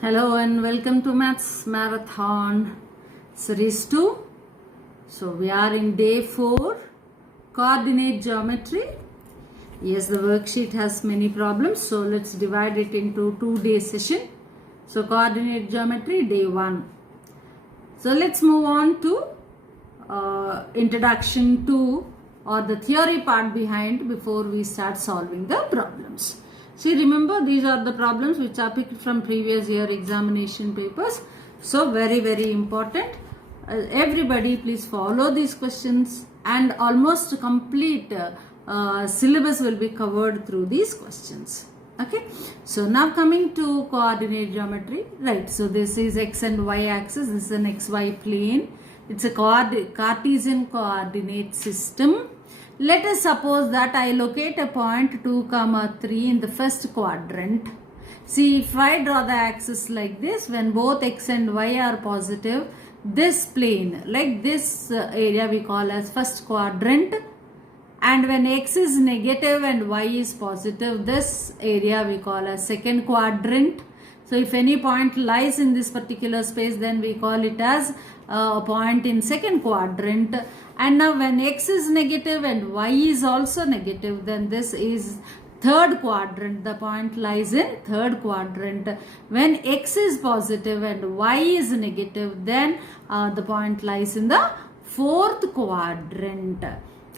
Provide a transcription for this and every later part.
Hello and welcome to Maths Marathon Series 2. So we are in day 4, coordinate geometry. Yes, the worksheet has many problems, so let's divide it into 2-day session. So coordinate geometry day 1. So let's move on to introduction to or the theory part behind before we start solving the problems. See, remember, these are the problems which are picked from previous year examination papers. So very important. Everybody please follow these questions, and almost complete syllabus will be covered through these questions. Okay, so now coming to coordinate geometry, right? So this is x and y axis, this is an xy plane. It's a Cartesian coordinate system. Let us suppose that I locate a point 2, 3 in the first quadrant. See, if I draw the axis like this, when both x and y are positive, this plane, like this area we call as first quadrant, and when x is negative and y is positive, this area we call as second quadrant. So if any point lies in this particular space, then we call it as a point in second quadrant. And now when x is negative and y is also negative, then this is third quadrant. The point lies in third quadrant. When x is positive and y is negative, then the point lies in the fourth quadrant.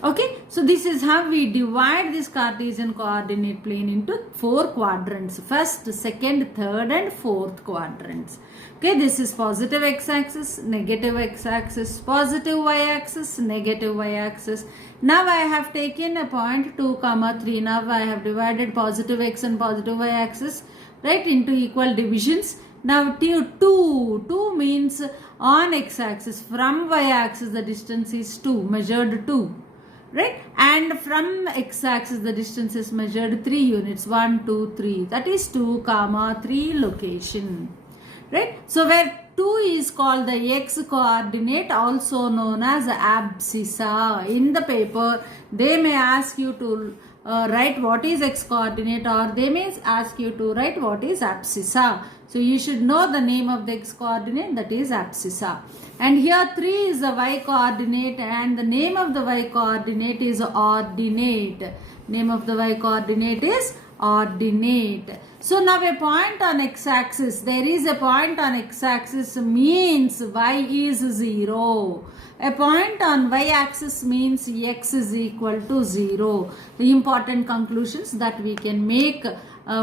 Okay, so this is how we divide this Cartesian coordinate plane into 4 quadrants. First, second, third and fourth quadrants. Okay, this is positive x-axis, negative x-axis, positive y-axis, negative y-axis. Now I have taken a point 2, 3. Now I have divided positive x and positive y-axis, right, into equal divisions. Now 2 means on x-axis, from y-axis the distance is 2, measured 2. Right, and from x-axis the distance is measured 3 units, 1, 2, 3. That is 2, 3 location. Right, so where 2 is called the x coordinate, also known as abscissa. In the paper, they may ask you to write what is x coordinate, or they may ask you to write what is abscissa. So you should know the name of the x coordinate, that is abscissa. And here 3 is the y coordinate, and the name of the y coordinate is ordinate. Name of the y coordinate is ordinate. So now a point on x-axis, there is a point on x-axis means y is 0. A point on y-axis means x is equal to 0. The important conclusions that we can make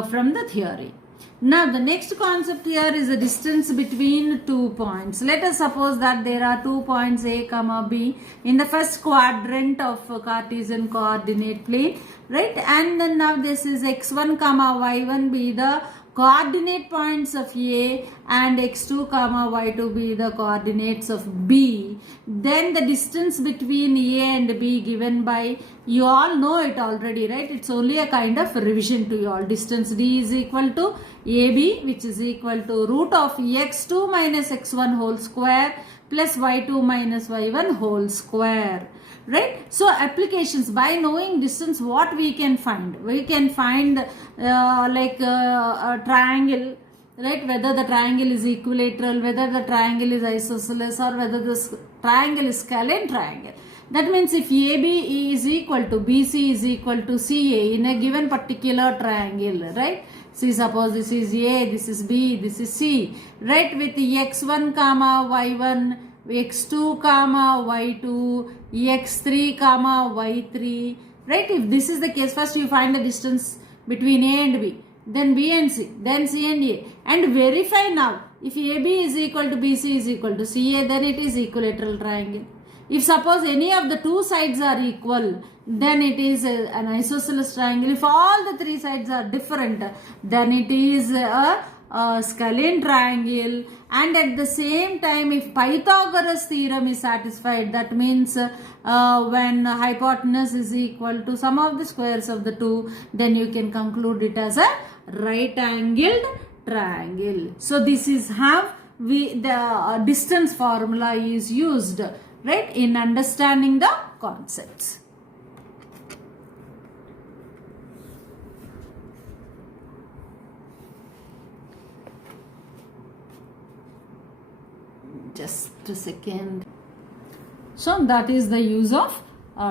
from the theory. Now the next concept here is the distance between 2 points. Let us suppose that there are 2 points A, B in the first quadrant of Cartesian coordinate plane, right? And then now this is x1, y1 be the coordinate points of A, and x2, y2 be the coordinates of B. Then the distance between A and B given by, you all know it already, right? It's only a kind of revision to you all. Distance D is equal to AB, which is equal to root of x2 minus x1 whole square plus y2 minus y1 whole square. Right, so applications, by knowing distance, what we can find? We can find a triangle, right? Whether the triangle is equilateral, whether the triangle is isosceles, or whether this triangle is scalene triangle. That means if AB is equal to BC is equal to CA in a given particular triangle, right? See, suppose this is A, this is B, this is C, right? With x1, y1, x2, y2, x3, y3, right? If this is the case, first you find the distance between A and B, then B and C, then C and A, and verify now. If AB is equal to BC is equal to CA, then it is equilateral triangle. If suppose any of the 2 sides are equal, then it is an isosceles triangle. If all the 3 sides are different, then it is a scalene triangle. And at the same time, if Pythagoras theorem is satisfied, that means when hypotenuse is equal to sum of the squares of the 2, then you can conclude it as a right angled triangle. So this is how the distance formula is used, right, in understanding the concepts. just a second. So that is the use of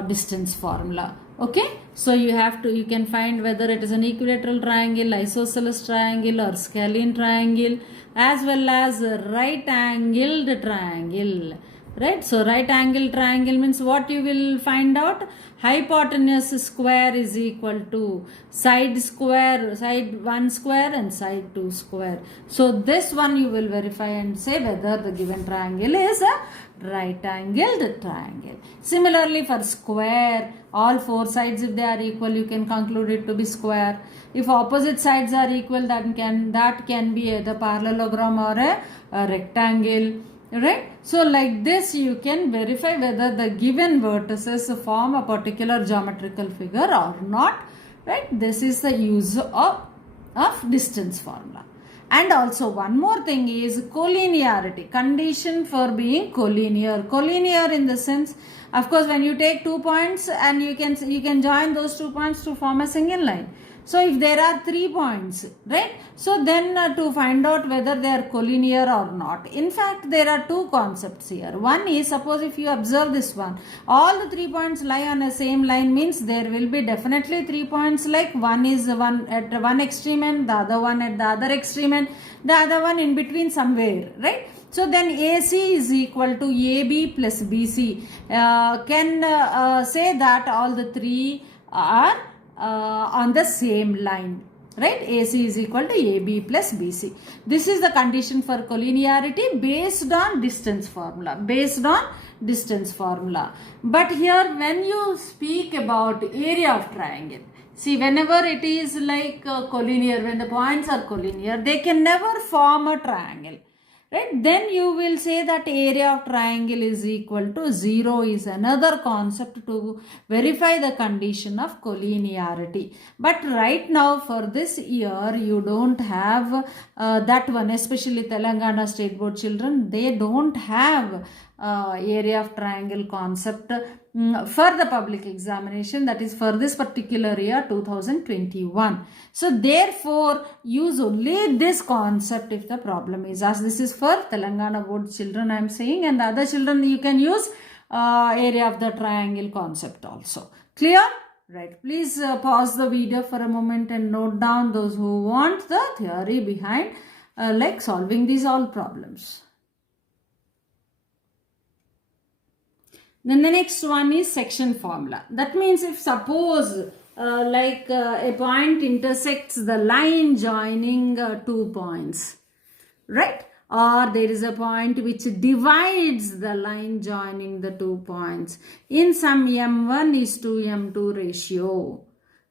distance formula. Okay, so you can find whether it is an equilateral triangle, isosceles triangle, or scalene triangle, as well as a right angled triangle. Right, so right angle triangle means what you will find out? Hypotenuse square is equal to side 1 square and side 2 square. So this one you will verify and say whether the given triangle is a right angled triangle. Similarly for square, all four sides if they are equal, you can conclude it to be square. If opposite sides are equal, that can be either parallelogram or a rectangle. Right, so like this you can verify whether the given vertices form a particular geometrical figure or not. Right, this is the use of distance formula. And also one more thing is collinearity, condition for being collinear. Collinear in the sense, of course, when you take 2 points and you can join those 2 points to form a single line. So if there are 3 points, right? So then to find out whether they are collinear or not. In fact, there are two concepts here. One is, suppose if you observe this one, all the 3 points lie on a same line, means there will be definitely 3 points, like one is one at one extreme and the other one at the other extreme and the other one in between somewhere, right? So then AC is equal to AB plus BC. Can say that all the three are on the same line, right? AC is equal to AB plus BC. This is the condition for collinearity based on distance formula. But here when you speak about area of triangle, see, whenever it is like collinear, when the points are collinear, they can never form a triangle. Right, then you will say that area of triangle is equal to 0 is another concept to verify the condition of collinearity. But right now for this year you don't have that one, especially Telangana State Board children, they don't have area of triangle concept for the public examination, that is for this particular year 2021. So therefore use only this concept if the problem is asked. This is for Telangana board children I am saying, and the other children you can use area of the triangle concept also. Clear? Right. Please pause the video for a moment and note down those who want the theory behind like solving these all problems. Then the next one is section formula. That means if suppose a point intersects the line joining 2 points, right? Or there is a point which divides the line joining the 2 points in some M1 is to M2 ratio,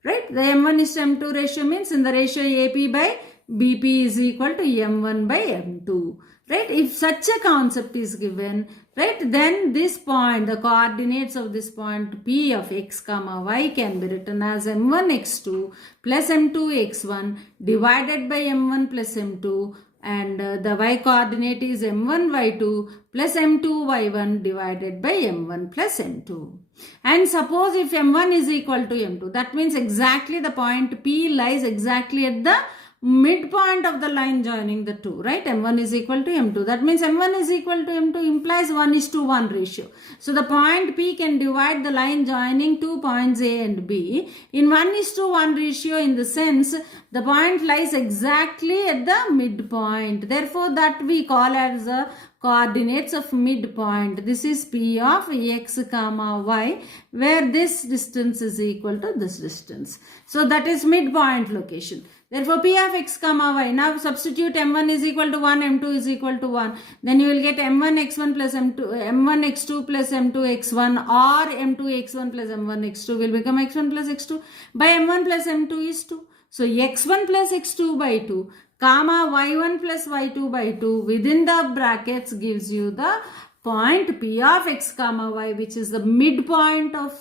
right? The M1 is to M2 ratio means in the ratio AP by BP is equal to M1 by M2. Right, if such a concept is given, right, then this point, the coordinates of this point P of x comma y can be written as M1 x2 plus M2 x1 divided by M1 plus M2, and the y coordinate is M1 y2 plus M2 y1 divided by M1 plus M2. And suppose if M1 is equal to M2, that means exactly the point P lies exactly at the midpoint of the line joining the two, right? M1 is equal to M2. That means M1 is equal to M2 implies 1:1 ratio. So the point P can divide the line joining 2 points A and B in 1:1 ratio, in the sense the point lies exactly at the midpoint. Therefore that we call as the coordinates of midpoint. This is P of x comma y, where this distance is equal to this distance. So that is midpoint location. Therefore, P of x comma y. Now substitute M1 is equal to 1, M2 is equal to 1. Then you will get M1 x1 plus M2, M1 x2 plus M2 x1, or M2 x1 plus M1 x2 will become x1 plus x2 by M1 plus M2 is 2. So x1 plus x2 by 2, comma y1 plus y2 by 2 within the brackets gives you the point P of x comma y, which is the midpoint of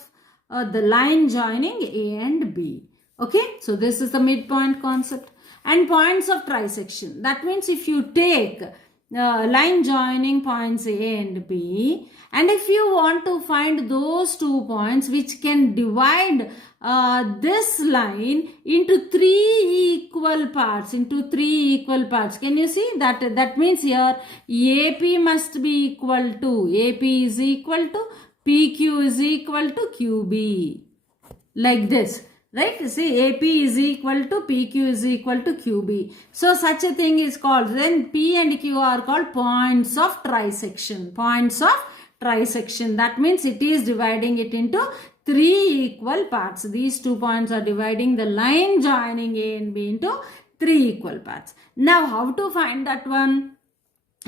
the line joining A and B. Okay, so this is the midpoint concept. And points of trisection. That means if you take line joining points A and B, and if you want to find those 2 points which can divide this line into 3 equal parts, can you see that? That means here AP must be equal to, AP is equal to PQ is equal to QB, like this, right? See, AP is equal to PQ is equal to QB. So such a thing is called, then P and Q are called points of trisection. Points of trisection. That means it is dividing it into 3 equal parts. These 2 points are dividing the line joining A and B into 3 equal parts. Now how to find that one?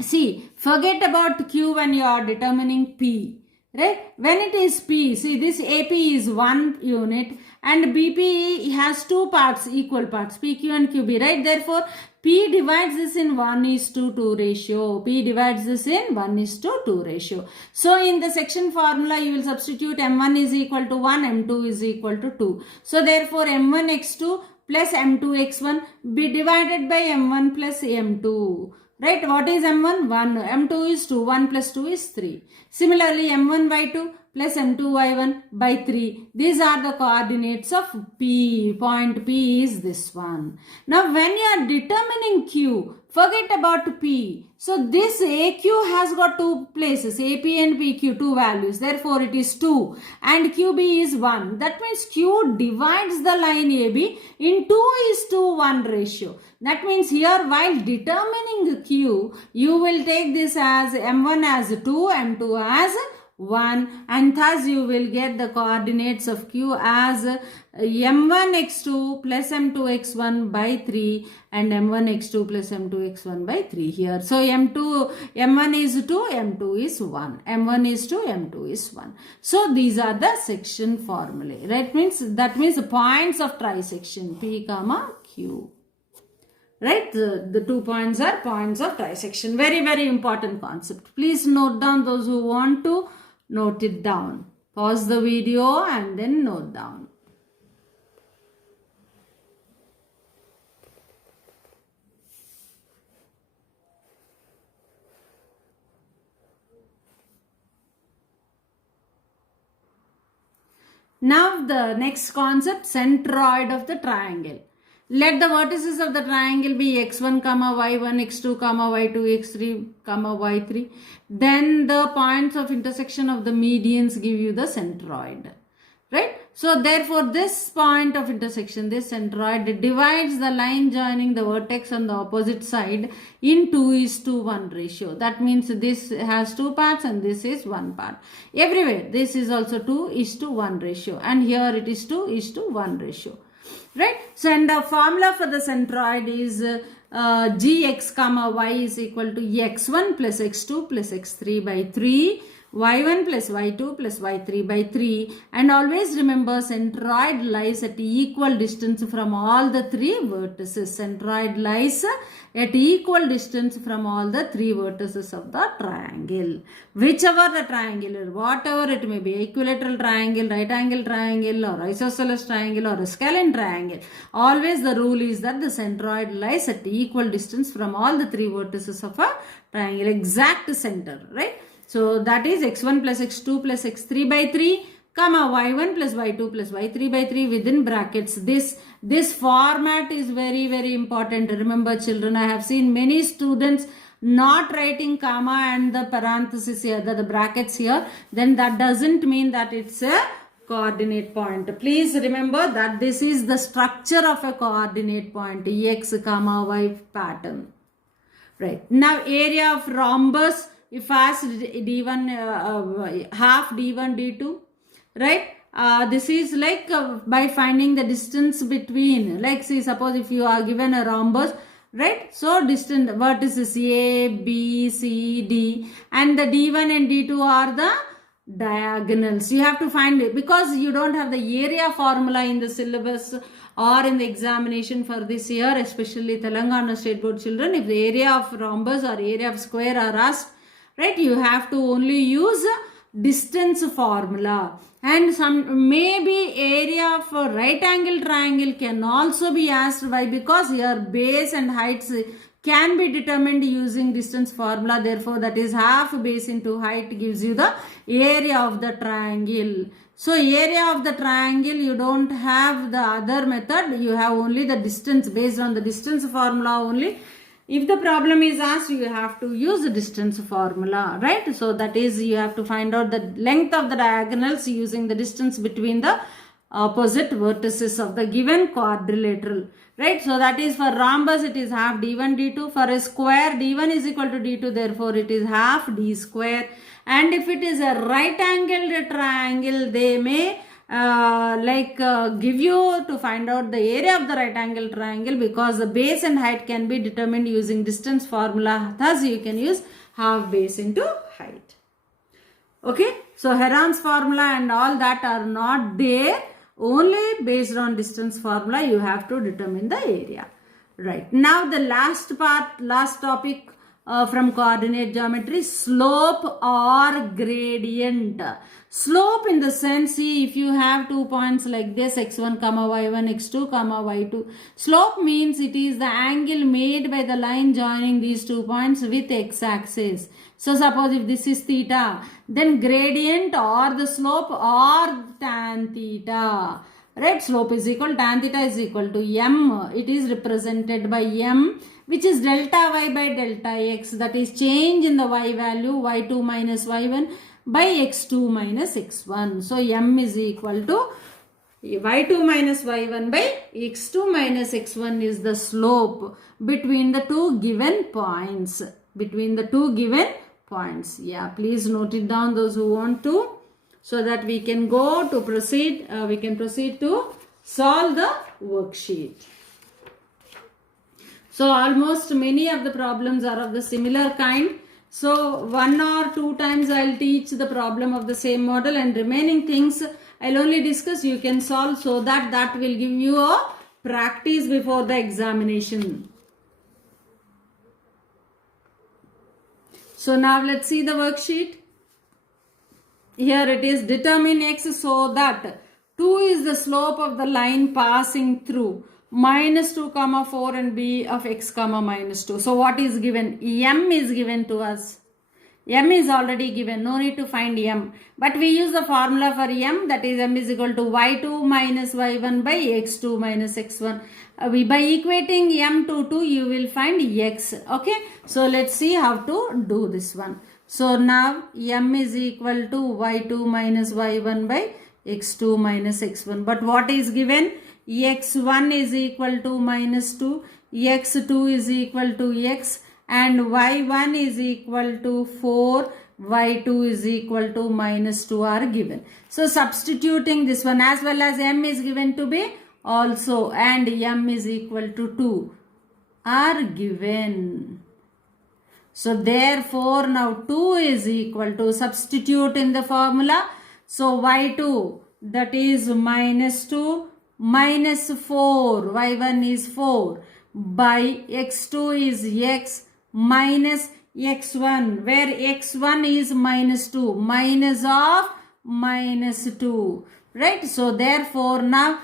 See, forget about Q when you are determining P. Right? When it is P, see, this AP is 1 unit and BP has 2 parts, equal parts, PQ and QB, right? Therefore, P divides this in 1:2 ratio. P divides this in 1:2 ratio. So, in the section formula, you will substitute M1 is equal to 1, M2 is equal to 2. So, therefore, M1x2 plus M2x1 be divided by M1 plus M2. Right? What is M1? 1. M2 is 2. 1 plus 2 is 3. Similarly, M1y2 plus M2y1 by 3. These are the coordinates of P. Point P is this one. Now, when you are determining Q, forget about P. So, this AQ has got 2 places, AP and PQ, 2 values. Therefore, it is 2 and QB is 1. That means Q divides the line AB in 2:1 ratio. That means here while determining Q, you will take this as M1 as 2, M2 as 1, and thus you will get the coordinates of Q as M1x2 plus M2x1 by 3 and M1x2 plus M2x1 by 3 here. So M1 is 2, M2 is 1. M1 is 2, M2 is 1. So these are the section formulae. Right? That means the points of trisection P comma Q. Right? The 2 points are points of trisection. Very, very important concept. Please note down, those who want to note it down. Pause the video and then note down. Now the next concept, centroid of the triangle. Let the vertices of the triangle be x1, y1, x2, y2, x3, y3. Then the points of intersection of the medians give you the centroid. Right? So therefore this point of intersection, this centroid, divides the line joining the vertex on the opposite side in 2:1 ratio. That means this has 2 parts and this is 1 part. Everywhere this is also 2:1 ratio, and here it is 2:1 ratio. Right? So, and the formula for the centroid is gx comma y is equal to x1 plus x2 plus x3 by 3, y1 plus y2 plus y3 by 3, and always remember centroid lies at equal distance from all the 3 vertices. Centroid lies at equal distance from all the 3 vertices of the triangle. Whichever the triangle is, whatever it may be, equilateral triangle, right angle triangle, or isosceles triangle, or a scalene triangle, always the rule is that the centroid lies at equal distance from all the 3 vertices of a triangle, exact center, right? So that is x1 plus x2 plus x3 by 3, comma y1 plus y2 plus y3 by 3 within brackets. This format is very, very important. Remember children, I have seen many students not writing comma and the parenthesis here, the brackets here. Then that doesn't mean that it's a coordinate point. Please remember that this is the structure of a coordinate point, x comma y pattern. Right. Now area of rhombus, if asked d1 half d1 d2, right? This is like by finding the distance between, like see, suppose if you are given a rhombus, right? So distant vertices A, B, C, D, and the d1 and d2 are the diagonals. You have to find it because you don't have the area formula in the syllabus or in the examination for this year, especially Telangana State Board children. If the area of rhombus or area of square are asked, right, you have to only use distance formula. And some maybe area of a right angle triangle can also be asked. Why? Because here base and heights can be determined using distance formula. Therefore, that is half base into height gives you the area of the triangle. So, area of the triangle, you don't have the other method. You have only the distance. Based on the distance formula only. If the problem is asked, you have to use the distance formula, right? So, that is, you have to find out the length of the diagonals using the distance between the opposite vertices of the given quadrilateral, right? So, that is for rhombus, it is half d1 d2. For a square, d1 is equal to d2, therefore, it is half d square. And if it is a right angled triangle, they may give you to find out the area of the right angle triangle, because the base and height can be determined using distance formula. Thus, you can use half base into height. Okay. So, Heron's formula and all that are not there. Only based on distance formula, you have to determine the area. Right. Now, the last topic from coordinate geometry, slope or gradient. Slope in the sense, see, if you have 2 points like this, x1 comma y1, x2 comma y2. Slope means it is the angle made by the line joining these 2 points with x-axis. So suppose if this is theta, then gradient or the slope or tan theta. Right, slope is equal, tan theta is equal to m. It is represented by m, which is delta y by delta x. That is change in the y value, y2 minus y1 by x2 minus x1. So, m is equal to y2 minus y1 by x2 minus x1 is the slope between the two given points. Yeah, please note it down, those who want to, so that we can proceed to solve the worksheet. So, almost many of the problems are of the similar kind. So, 1 or 2 times I will teach the problem of the same model, and remaining things I will only discuss, you can solve, so that will give you a practice before the examination. So, now let's see the worksheet. Here it is, determine x so that 2 is the slope of the line passing through minus 2 comma 4 and b of x comma minus 2. So what is given? M is given to us. M is already given, no need to find m. But we use the formula for m, that is m is equal to y2 minus y1 by x2 minus x1. By equating m to 2, you will find x. Okay. So let's see how to do this one. So now m is equal to y2 minus y1 by x2 minus x1. But what is given? x1 is equal to minus 2, x2 is equal to x, and y1 is equal to 4, y2 is equal to minus 2 are given. So substituting this one, as well as m is given to be also, and m is equal to 2 are given. So therefore now 2 is equal to, substitute in the formula. So y2, that is minus 2 minus 4, y1 is 4 by x2 is x minus x1, where x1 is minus 2, minus of minus 2, right? So therefore now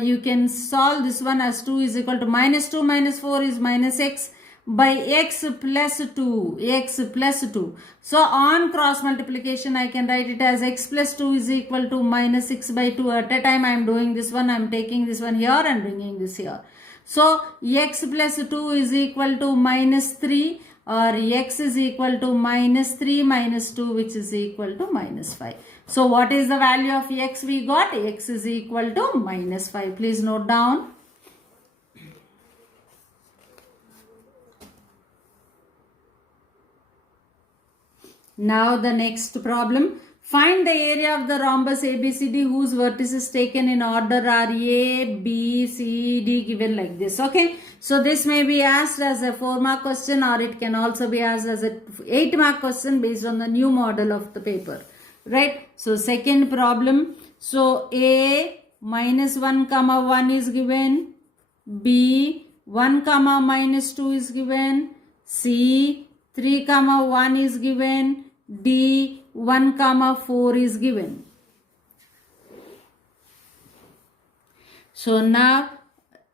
you can solve this one as 2 is equal to minus 2 minus 4 is minus x by x plus 2. So on cross multiplication I can write it as x plus 2 is equal to minus 6 by 2. At a time I am doing this one, I am taking this one here and bringing this here. So x plus 2 is equal to minus 3, or x is equal to minus 3 minus 2, which is equal to minus 5. So what is the value of x we got? X is equal to minus 5. Please note down. Now the next problem. Find the area of the rhombus ABCD whose vertices taken in order are A, B, C, D given like this. Okay. So this may be asked as a 4-mark question, or it can also be asked as a 8-mark question based on the new model of the paper. Right. So second problem. So A minus 1 comma 1 is given. B 1 comma minus 2 is given. C 3 comma 1 is given. D 1 comma 4 is given. So now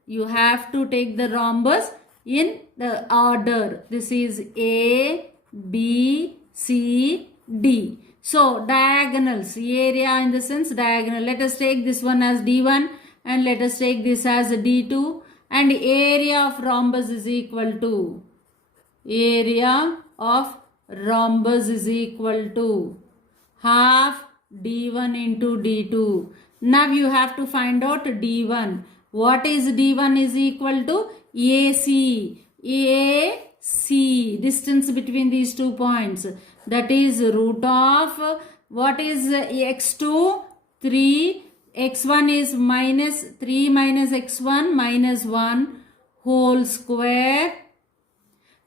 you have to take the rhombus in the order. This is A, B, C, D. So diagonals, area in the sense diagonal. Let us take this one as D1 and let us take this as D2, and area of rhombus is equal to half D1 into D2. Now you have to find out D1. What is D1 is equal to AC. AC, distance between these 2 points. That is root of, what is x2? 3. x1 is minus 3 minus x1 minus 1 whole square,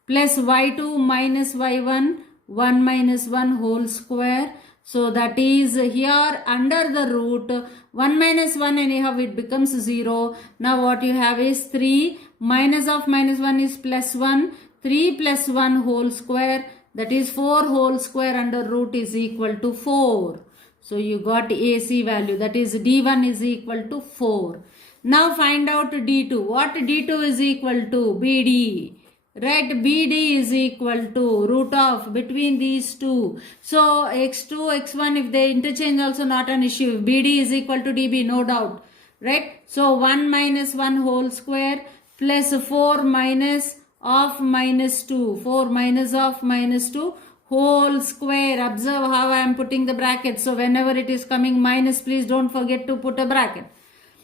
plus y2 minus y1 1 minus 1 whole square. So that is here under the root 1 minus 1, anyhow it becomes 0. Now what you have is 3 minus of minus 1 is plus 1, 3 plus 1 whole square, that is 4 whole square under root is equal to 4. So you got AC value, that is D1 is equal to 4. Now find out D2. What D2 is equal to? BD. Right, BD is equal to root of between these two. So x2, x1, if they interchange also not an issue. BD is equal to DB, no doubt. Right, so 1 minus 1 whole square plus 4 minus of minus 2. 4 minus of minus 2 whole square. Observe how I am putting the bracket. So whenever it is coming minus, please don't forget to put a bracket.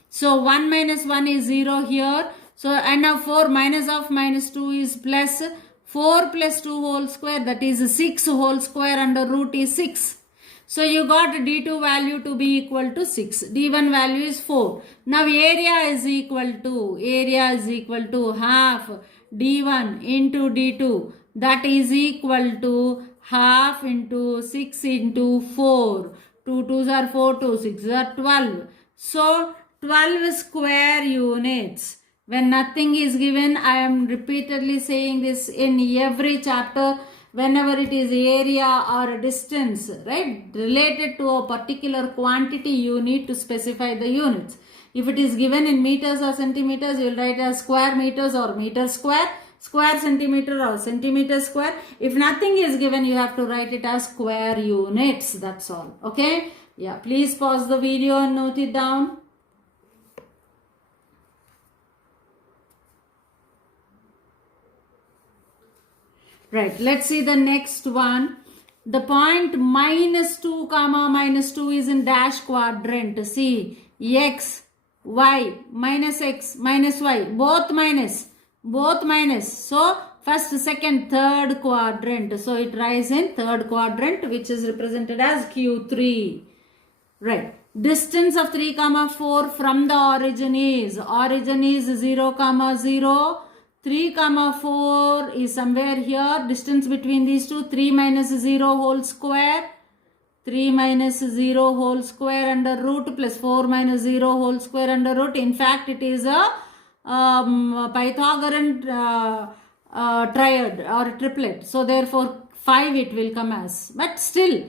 So 1 minus 1 is 0 here. So and now 4 minus of minus 2 is plus 4 plus 2 whole square, that is 6 whole square under root is 6. So you got D2 value to be equal to 6. D1 value is 4. Now area is equal to half D1 into D2. That is equal to half into 6 into 4. 2 2s are 4, 2 6s are 12. So 12 square units. When nothing is given, I am repeatedly saying this in every chapter, whenever it is area or distance, right, related to a particular quantity, you need to specify the units. If it is given in meters or centimeters, you will write as square meters or meter square, square centimeter or centimeter square. If nothing is given, you have to write it as square units. That's all. Okay? Yeah, please pause the video and note it down. Right, let's see the next one. The point minus 2 comma minus 2 is in dash quadrant. See, x, y, minus x, minus y, both minus. So, first, second, third quadrant. So, it lies in third quadrant, which is represented as Q3. Right. Distance of 3 comma 4 from the origin is 0 comma 0. 3 comma 4 is somewhere here. Distance between these two, 3 minus 0 whole square. 3 minus 0 whole square under root plus 4 minus 0 whole square under root. In fact, it is a Pythagorean triad or triplet. So, therefore, 5 it will come as. But still,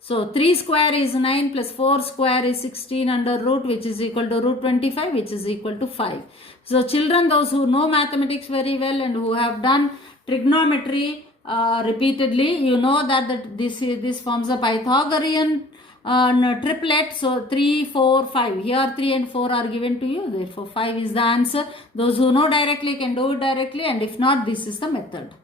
so 3 square is 9 plus 4 square is 16 under root, which is equal to root 25, which is equal to 5. So children, those who know mathematics very well and who have done trigonometry repeatedly, you know that this forms a Pythagorean triplet. So 3, 4, 5. Here 3 and 4 are given to you. Therefore 5 is the answer. Those who know directly can do it directly, and if not, this is the method.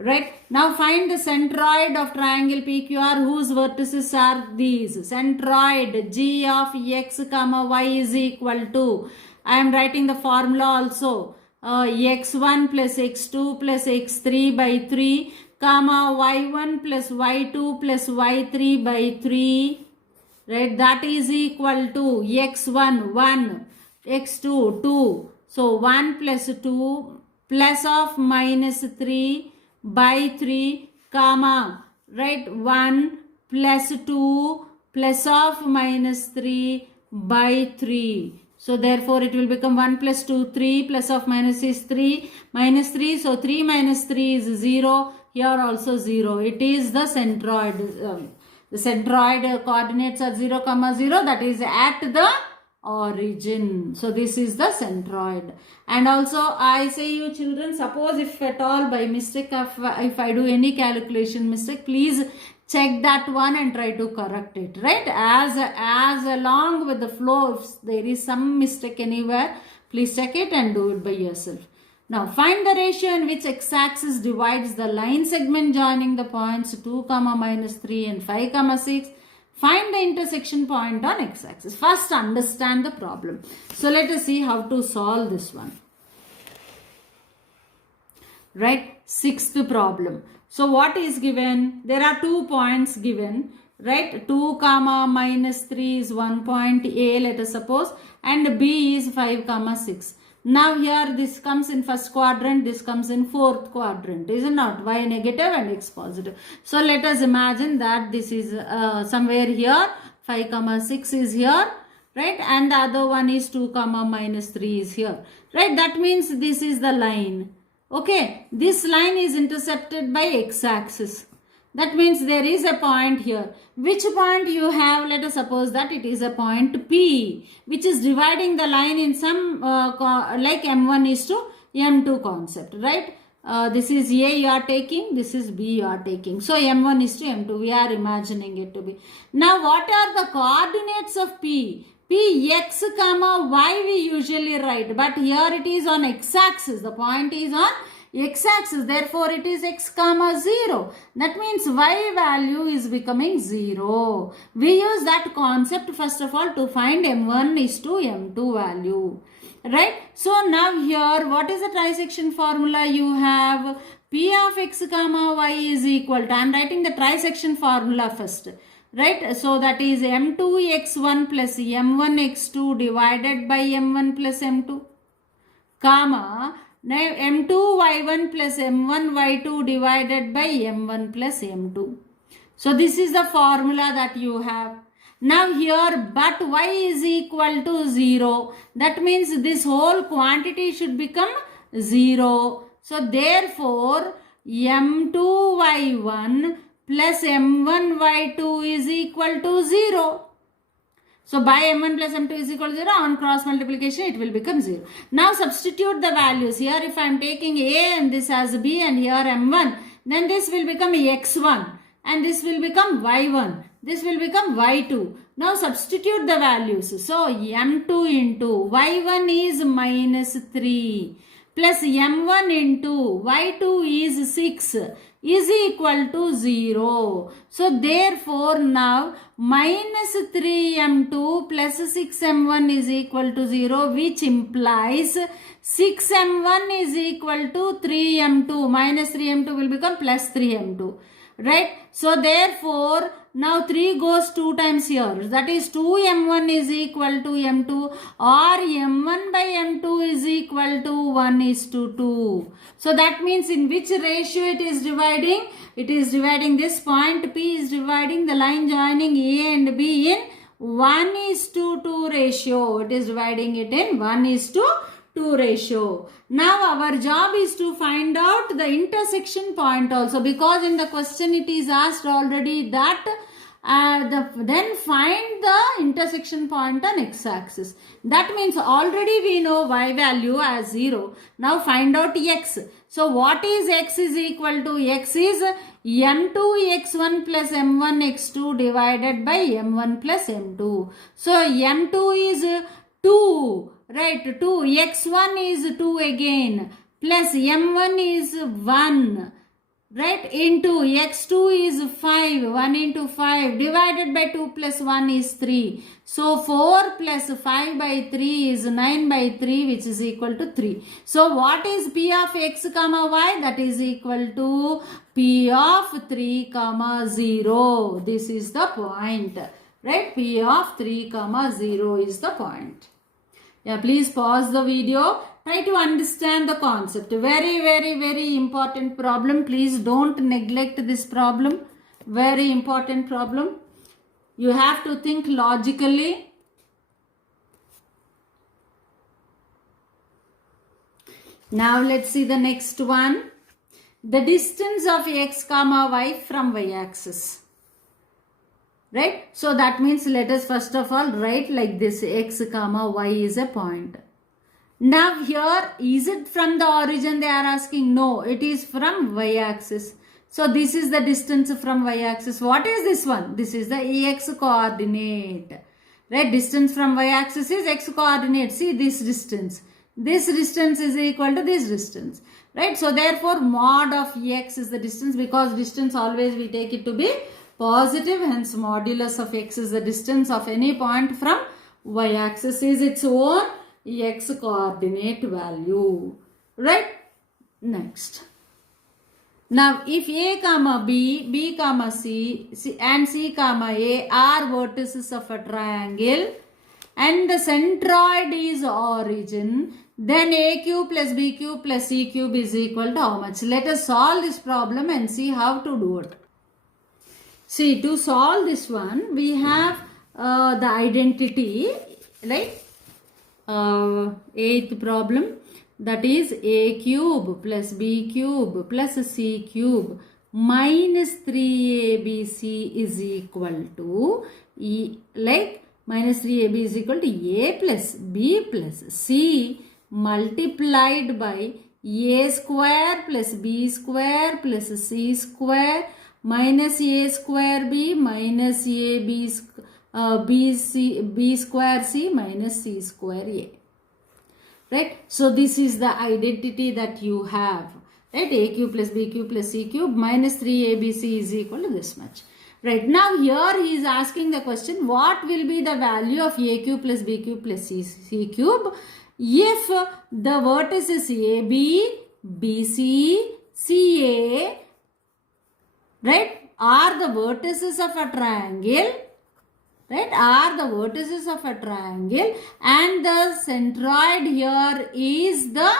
Right, now find the centroid of triangle PQR whose vertices are these. Centroid G of x comma y is equal to, I am writing the formula also, x1 plus x2 plus x3 by 3 comma y1 plus y2 plus y3 by 3. Right, that is equal to x1 1, x2 2. So 1 plus 2 plus of minus 3 by 3 comma, right, 1 plus 2 plus of minus 3 by 3. So therefore it will become 1 plus 2 3 plus of minus is 3 minus 3. So 3 minus 3 is 0. Here also 0. It is the centroid. The centroid coordinates are 0, 0, that is at the origin. So this is the centroid. And also I say you children, suppose if at all by mistake, if I do any calculation mistake, please check that one and try to correct it, right? As along with the flow, if there is some mistake anywhere, please check it and do it by yourself. Now find the ratio in which x-axis divides the line segment joining the points 2, -3 and 5, 6. Find the intersection point on x-axis. First understand the problem. So let us see how to solve this one. Right, sixth problem. So what is given? There are 2 points given, right? 2, -3 is 1 point A, let us suppose, and B is 5, 6. Now here this comes in first quadrant, this comes in fourth quadrant, is it not? Y negative and X positive. So let us imagine that this is somewhere here, 5, 6 is here, right? And the other one is 2, -3 is here, right? That means this is the line. Okay, this line is intercepted by x-axis. That means there is a point here. Which point you have? Let us suppose that it is a point P, which is dividing the line in some like M1 is to M2 concept, right? This is A you are taking, this is B you are taking. So M1 is to M2, we are imagining it to be. Now what are the coordinates of P? P, x, y we usually write, but here it is on x-axis. The point is on x-axis, therefore it is x, 0. That means y value is becoming 0. We use that concept first of all to find M1 is to M2 value. Right? So now here, what is the trisection formula? You have P of x, y is equal to, I am writing the trisection formula first. Right, so that is m2x1 plus m1x2 divided by m1 plus m2, comma, now m2y1 plus m1y2 divided by m1 plus m2. So this is the formula that you have. Now here, but y is equal to 0. That means this whole quantity should become 0. So therefore, m2y1 plus m1 y2 is equal to 0. So by m1 plus m2 is equal to 0, on cross multiplication it will become 0. Now substitute the values. Here if I am taking A and this as B and here m1, then this will become x1 and this will become y1. This will become y2. Now substitute the values. So m2 into y1 is -3 plus m1 into y2 is 6. Is equal to 0. So therefore now minus 3m2 plus 6m1 is equal to 0, which implies 6m1 is equal to 3m2. Minus 3m2 will become plus 3m2. Right? So therefore now 3 goes 2 times here. That is 2m1 is equal to m2, or m1 by m2 is equal to 1:2. So that means in which ratio it is dividing? It is dividing this point P is dividing the line joining A and B in 1:2 ratio. It is dividing it in 1:2 ratio. Now our job is to find out the intersection point also, because in the question it is asked already that then find the intersection point on x-axis. That means already we know y value as 0. Now find out x. So what is x is equal to? X is m2x1 plus m1x2 divided by m1 plus m2. So m2 is 2. Right, 2, x1 is 2 again, plus m1 is 1, right, into x2 is 5, 1 into 5, divided by 2 plus 1 is 3. So 4 plus 5 by 3 is 9 by 3, which is equal to 3. So what is P of x, y? That is equal to P of 3, 0. This is the point, right? P of 3, 0 is the point. Yeah, please pause the video. Try to understand the concept. Very, very, very important problem. Please don't neglect this problem. Very important problem. You have to think logically. Now let's see the next one. The distance of x, y from y-axis. right? So that means let us first of all write like this, x comma y is a point. Now here, is it from the origin they are asking? No, it is from y-axis. So this is the distance from y-axis. What is this one? This is the x coordinate. Right? Distance from y-axis is x coordinate. See this distance. This distance is equal to this distance. Right? So therefore mod of x is the distance, because distance always we take it to be positive. Hence modulus of x is the distance of any point from y-axis is its own x coordinate value. Right? Next. Now if a comma b, b comma c, and c comma a are vertices of a triangle and the centroid is origin, then a cube plus b cube plus c cube is equal to how much? Let us solve this problem and see how to do it. See, to solve this one, we have the identity, right? Eighth problem, that is a cube plus b cube plus c cube minus 3abc is equal to minus 3ab is equal to a plus b plus c multiplied by a square plus b square plus c square minus a square b minus a b b square c minus c square a. Right? So this is the identity that you have. Right? A cube plus b cube plus c cube minus 3abc is equal to this much. Right? Now here he is asking the question, what will be the value of a cube plus b cube plus c cube if the vertices AB, BC, CA, right, are the vertices of a triangle, right, are the vertices of a triangle, and the centroid here is the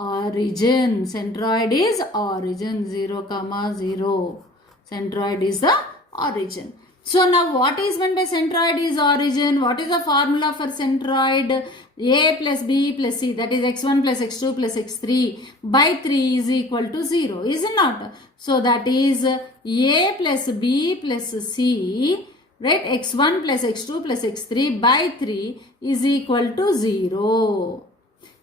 origin. Centroid is origin, 0, 0. Centroid is the origin. So now what is meant by centroid is origin? What is the formula for centroid? A plus B plus C, that is x1 plus x2 plus x3 by 3 is equal to 0, is it not? So that is A plus B plus C, right, x1 plus x2 plus x3 by 3 is equal to 0.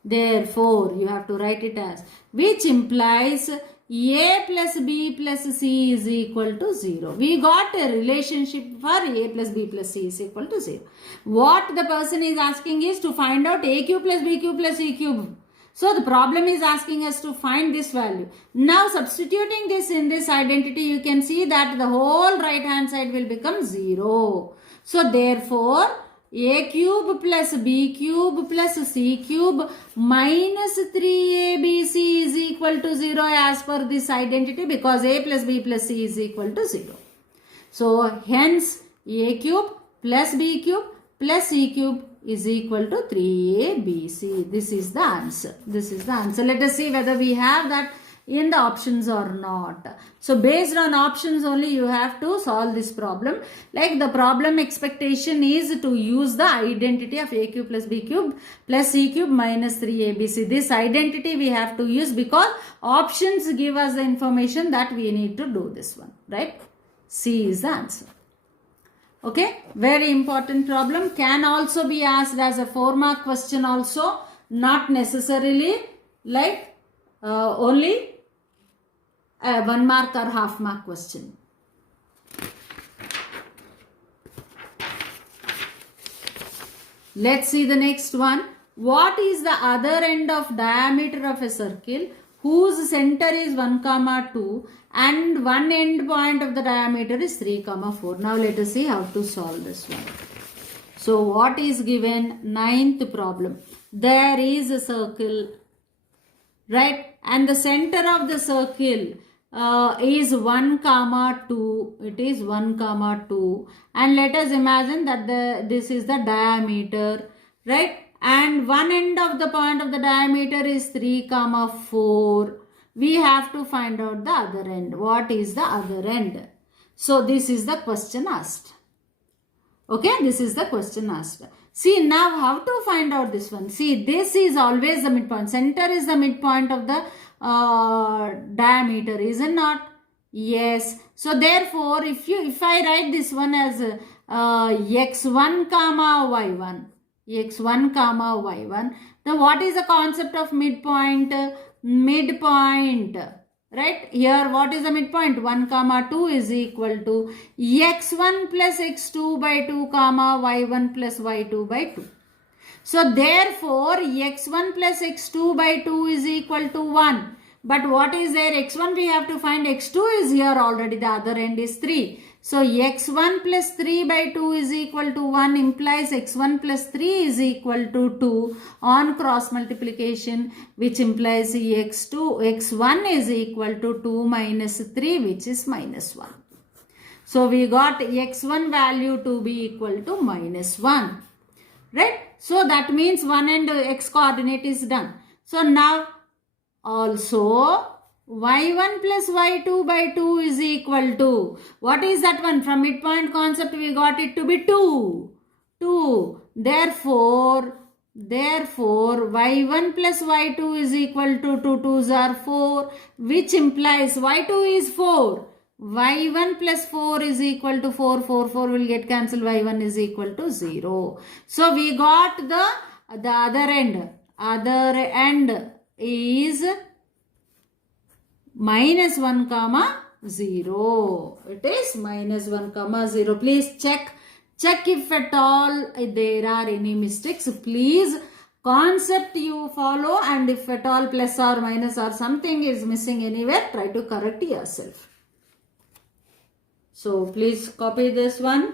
Therefore, you have to write it as, which implies A plus B plus C is equal to 0. We got a relationship for A plus B plus C is equal to 0. What the person is asking is to find out A cube plus B cube plus C cube. So the problem is asking us to find this value. Now substituting this in this identity, you can see that the whole right hand side will become 0. So therefore, A cube plus B cube plus C cube minus 3ABC is equal to 0 as per this identity, because A plus B plus C is equal to 0. So hence A cube plus B cube plus C cube is equal to 3ABC. This is the answer. This is the answer. Let us see whether we have that in the options or not. So based on options only you have to solve this problem. Like the problem expectation is to use the identity of A cube plus B cube plus C cube minus 3ABC. This identity we have to use because options give us the information that we need to do this one. Right? C is the answer. Okay, very important problem. Can also be asked as a 4-mark question also. Not necessarily like only a 1 mark or half mark question. Let's see the next one. What is the other end of diameter of a circle whose center is 1, 2 and one end point of the diameter is 3, 4. Now let us see how to solve this one. So what is given? 9th problem. There is a circle, right, and the center of the circle is 1, 2. It is 1, 2, and let us imagine that this is the diameter, right, and one end of the point of the diameter is 3, 4. We have to find out the other end. What is the other end? So this is the question asked. Okay, this is the question asked. See now how to find out this one. See, this is always the midpoint. Center is the midpoint of the diameter, is it not? Yes. So therefore, if I write this one as x1 comma y1, x1 comma y1, then what is the concept of midpoint? Midpoint. Right? Here what is the midpoint? 1 comma 2 is equal to x1 plus x2 by 2 comma y1 plus y2 by 2. So therefore x1 plus x2 by 2 is equal to 1. But what is there? x1 we have to find, x2 is here already, the other end is 3. So x1 plus 3 by 2 is equal to 1 implies x1 plus 3 is equal to 2 on cross multiplication, which implies x1 is equal to 2 minus 3, which is minus 1. So we got x1 value to be equal to minus 1. Right? So that means 1 and x coordinate is done. So now also y1 plus y2 by 2 is equal to, what is that one? From midpoint concept we got it to be 2. 2. Therefore y1 plus y2 is equal to 2 2s are 4, which implies y2 is 4. y1 plus 4 is equal to 4. 4 will get cancelled. y1 is equal to 0. So we got the other end. Other end is minus 1 comma 0. It is minus 1 comma 0. Please check if at all there are any mistakes. Please, concept you follow, and if at all plus or minus or something is missing anywhere, try to correct yourself. So please copy this one.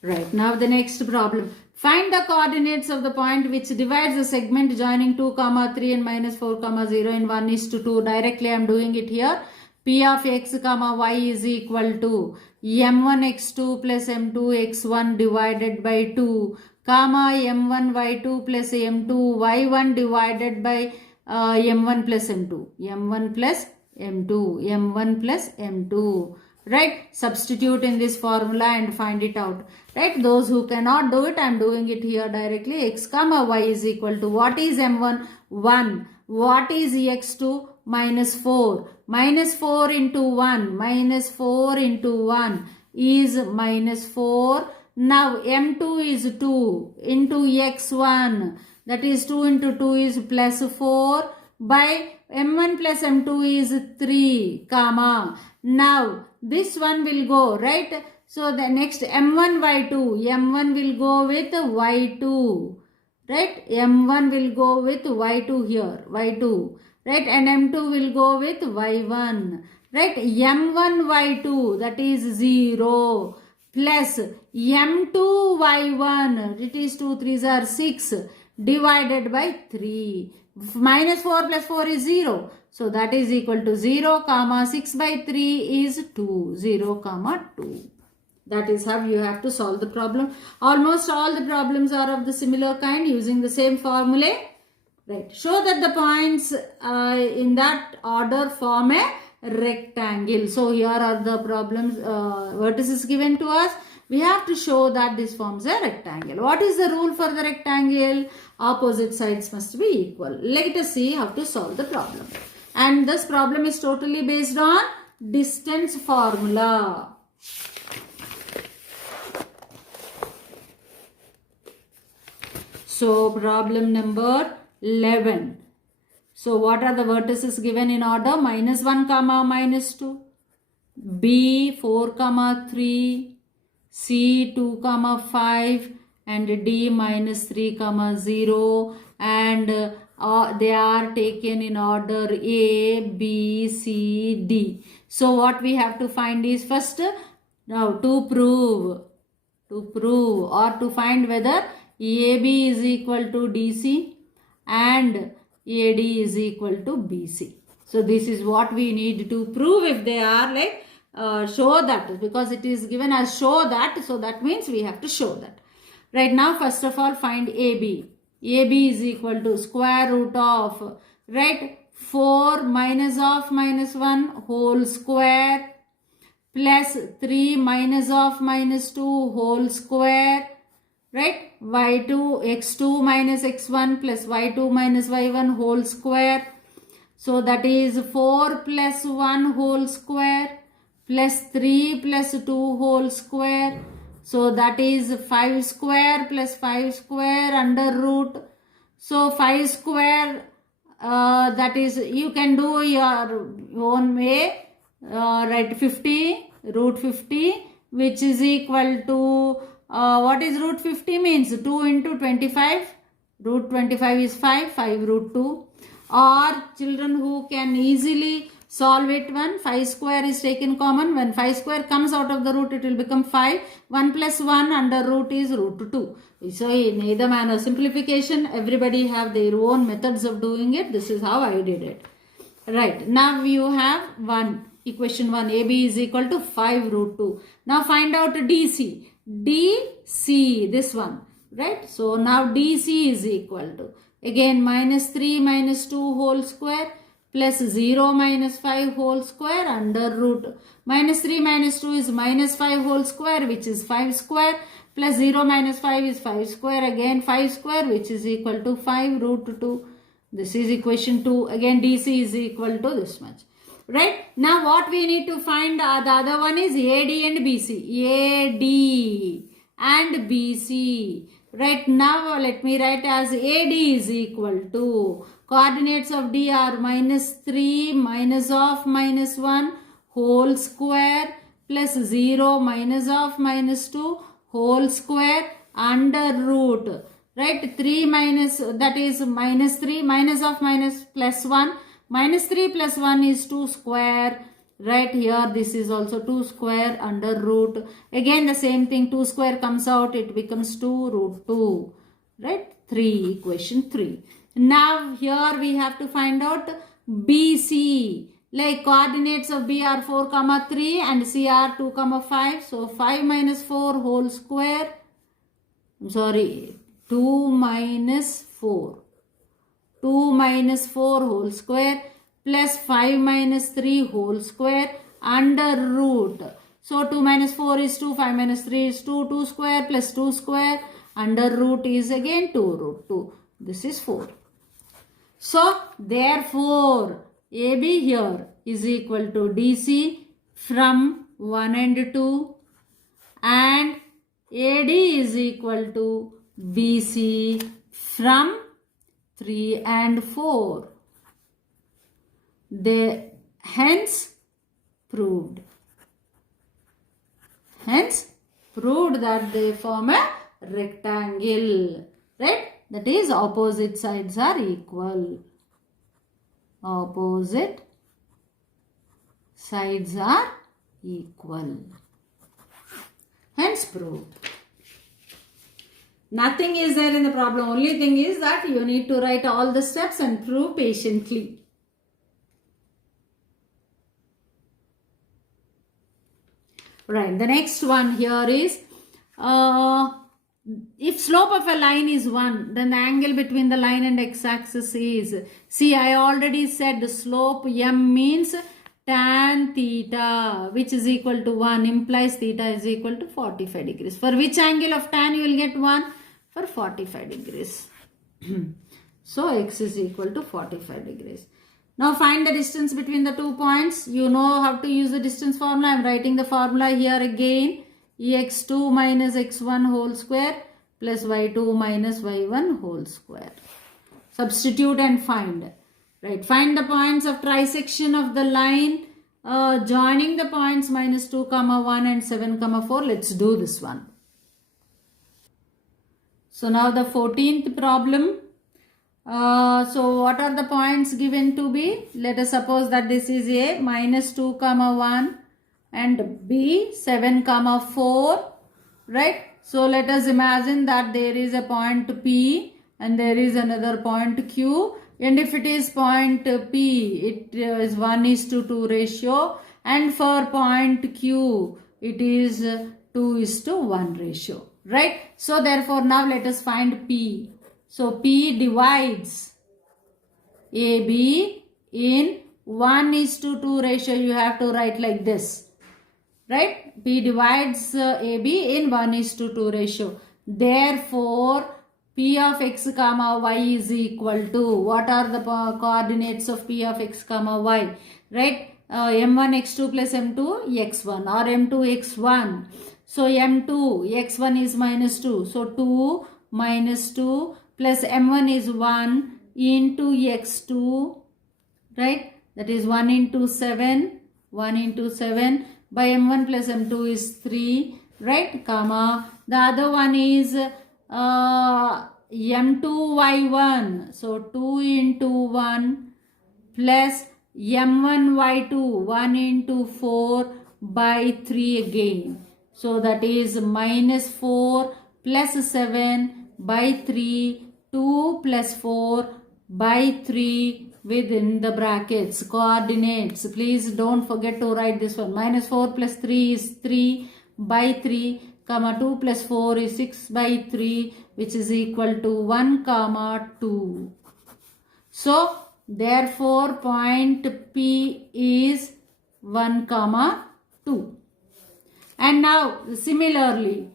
Right, now the next problem. Find the coordinates of the point which divides the segment joining 2, 3 and minus 4, 0 in 1:2. Directly I am doing it here. P of x, y is equal to m1x2 plus m2x1 divided by 2, m1y2 plus m2y1 divided by m1 plus m2. m1 plus m2. m1 plus m2. Right? Substitute in this formula and find it out. Right? Those who cannot do it, I am doing it here directly. X comma y is equal to, what is m1? 1. What is x2? Minus 4. Minus 4 into 1. Minus 4 into 1 is minus 4. Now m2 is 2 into x1. That is 2 into 2 is plus 4 by m1 plus m2 is 3, comma. Now this one will go, right? So the next m1 y2, m1 will go with y2, right? m1 will go with y2 here, y2, right? And m2 will go with y1, right? m1 y2, that is 0, plus m2 y1, it is 2 3s are 6, divided by 3. Minus 4 plus 4 is 0. So that is equal to 0, comma 6 by 3 is 2. 0, comma 2. That is how you have to solve the problem. Almost all the problems are of the similar kind using the same formula. Right. Show that the points in that order form a rectangle. So here are the problems, vertices given to us. We have to show that this forms a rectangle. What is the rule for the rectangle? Opposite sides must be equal. Let us see how to solve the problem. And this problem is totally based on distance formula. So problem number 11. So what are the vertices given in order? Minus 1 comma minus 2, B 4 comma 3, C 2 comma 5 and D minus 3 comma 0, and they are taken in order A, B, C, D. So what we have to find is first, now to prove or to find whether AB is equal to DC and AD is equal to BC. So this is what we need to prove. If they are like show that, because it is given as show that, so that means we have to show that. Right, now first of all find AB. AB is equal to square root of, right, 4 minus of minus 1 whole square plus 3 minus of minus 2 whole square, right, y2 x2 minus x1 plus y2 minus y1 whole square. So that is 4 plus 1 whole square plus 3 plus 2 whole square. So that is 5 square plus 5 square under root. So 5 square, that is, you can do your own way. Write 50, root 50, which is equal to, what is root 50 means? 2 into 25. Root 25 is 5, 5 root 2. Or children who can easily solve it, 5 square is taken common. When 5 square comes out of the root, it will become 5. 1 plus 1 under root is root 2. So in either manner, simplification, everybody have their own methods of doing it. This is how I did it. Right. Now you have equation 1. AB is equal to 5 root 2. Now find out DC. DC, this one. Right. So now DC is equal to, again, minus 3 minus 2 whole square plus 0 minus 5 whole square under root. Minus 3 minus 2 is minus 5 whole square, which is 5 square, plus 0 minus 5 is 5 square, again 5 square, which is equal to 5 root 2. This is equation 2. Again DC is equal to this much. Right. Now what we need to find, the other one is AD and BC. AD and BC. Right, now let me write as AD is equal to, coordinates of D are minus 3 minus of minus 1 whole square plus 0 minus of minus 2 whole square under root. Right, 3 minus, that is minus 3 minus of minus plus 1. Minus 3 plus 1 is 2 square. Right, here this is also 2 square under root. Again the same thing, 2 square comes out, it becomes 2 root 2. Right, 3, equation 3. Now here we have to find out BC. Like coordinates of B are 4 comma 3 and C are 2 comma 5. So 5 minus 4 whole square. 2 minus 4. 2 minus 4 whole square plus 5 minus 3 whole square under root. So 2 minus 4 is 2, 5 minus 3 is 2, 2 square plus 2 square under root is again 2 root 2. This is 4. So therefore AB here is equal to DC from 1 and 2 and AD is equal to BC from 3 and 4. They hence proved that they form a rectangle. Right? That is, opposite sides are equal. Opposite sides are equal. Hence proved. Nothing is there in the problem. Only thing is that you need to write all the steps and prove patiently. Right, the next one here is, if slope of a line is 1, then the angle between the line and x-axis is, see, I already said the slope m means tan theta, which is equal to 1, implies theta is equal to 45 degrees. For which angle of tan you will get 1? For 45 degrees. So x is equal to 45 degrees. Now find the distance between the 2 points. You know how to use the distance formula. I am writing the formula here again. Ex2 minus x1 whole square plus y2 minus y1 whole square. Substitute and find. Right. Find the points of trisection of the line joining the points minus 2 comma 1 and 7 comma 4. Let's do this one. So now the 14th problem. So what are the points given to be? Let us suppose that this is A, minus 2 comma 1 and B 7 comma 4. Right. So let us imagine that there is a point P and there is another point Q. And if it is point P, it is 1:2 ratio. And for point Q, it is 2:1 ratio. Right. So therefore now let us find P. So P divides AB in 1:2 ratio. You have to write like this. Right. P divides AB in 1:2 ratio. Therefore, P of x comma y is equal to, what are the coordinates of P of x comma y? Right? M1 x2 plus M2 x1 or M2 x1. So M2 x1 is minus 2. So 2 minus 2 plus M1 is 1 into x2, right? That is 1 into 7. 1 into 7 by M1 plus M2 is 3, right? Comma. The other one is M2y1. So 2 into 1 plus M1y2, 1 into 4 by 3 again. So that is minus 4 plus 7 by 3, 2 plus 4 by 3 within the brackets. Coordinates. Please don't forget to write this one. Minus 4 plus 3 is 3 by 3, comma 2 plus 4 is 6 by 3, which is equal to 1 comma 2. So, therefore, point P is 1 comma 2. And now, similarly,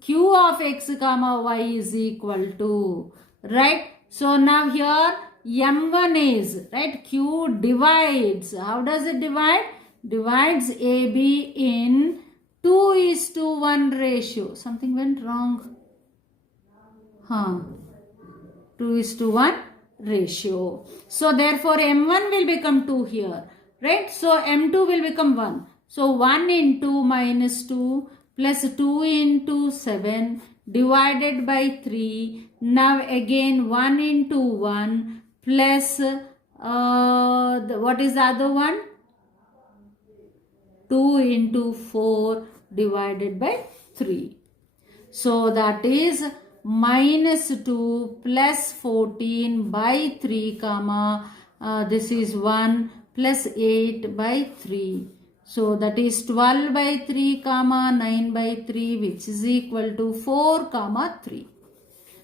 Q of x comma y is equal to, right? So, now here M1 is, right? Q divides. How does it divide? Divides AB in 2:1 ratio. Something went wrong. 2:1 ratio. So therefore M1 will become 2 here, right? So M2 will become 1. So 1 into minus 2 plus 2 into 7 divided by 3. Now again 1 into 1 plus what is the other one? 2 into 4 divided by 3. So that is minus 2 plus 14 by 3 comma this is 1 plus 8 by 3. So that is 12 by 3 comma 9 by 3, which is equal to 4 comma 3.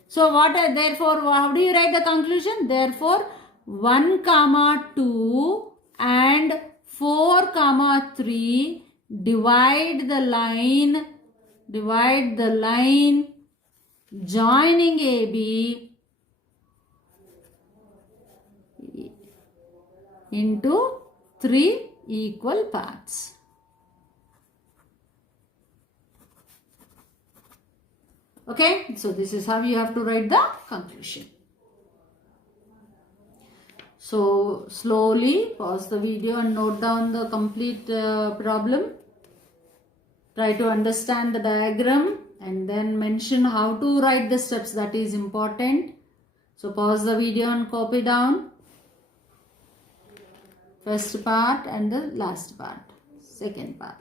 So what therefore how do you write the conclusion? Therefore 1 comma 2 and 4 comma 3 divide the line joining AB into 3 equal parts. Okay, so this is how you have to write the conclusion. So slowly pause the video and note down the complete problem. Try to understand the diagram and then mention how to write the steps. That is important. So pause the video and copy down first part and the last part, second part.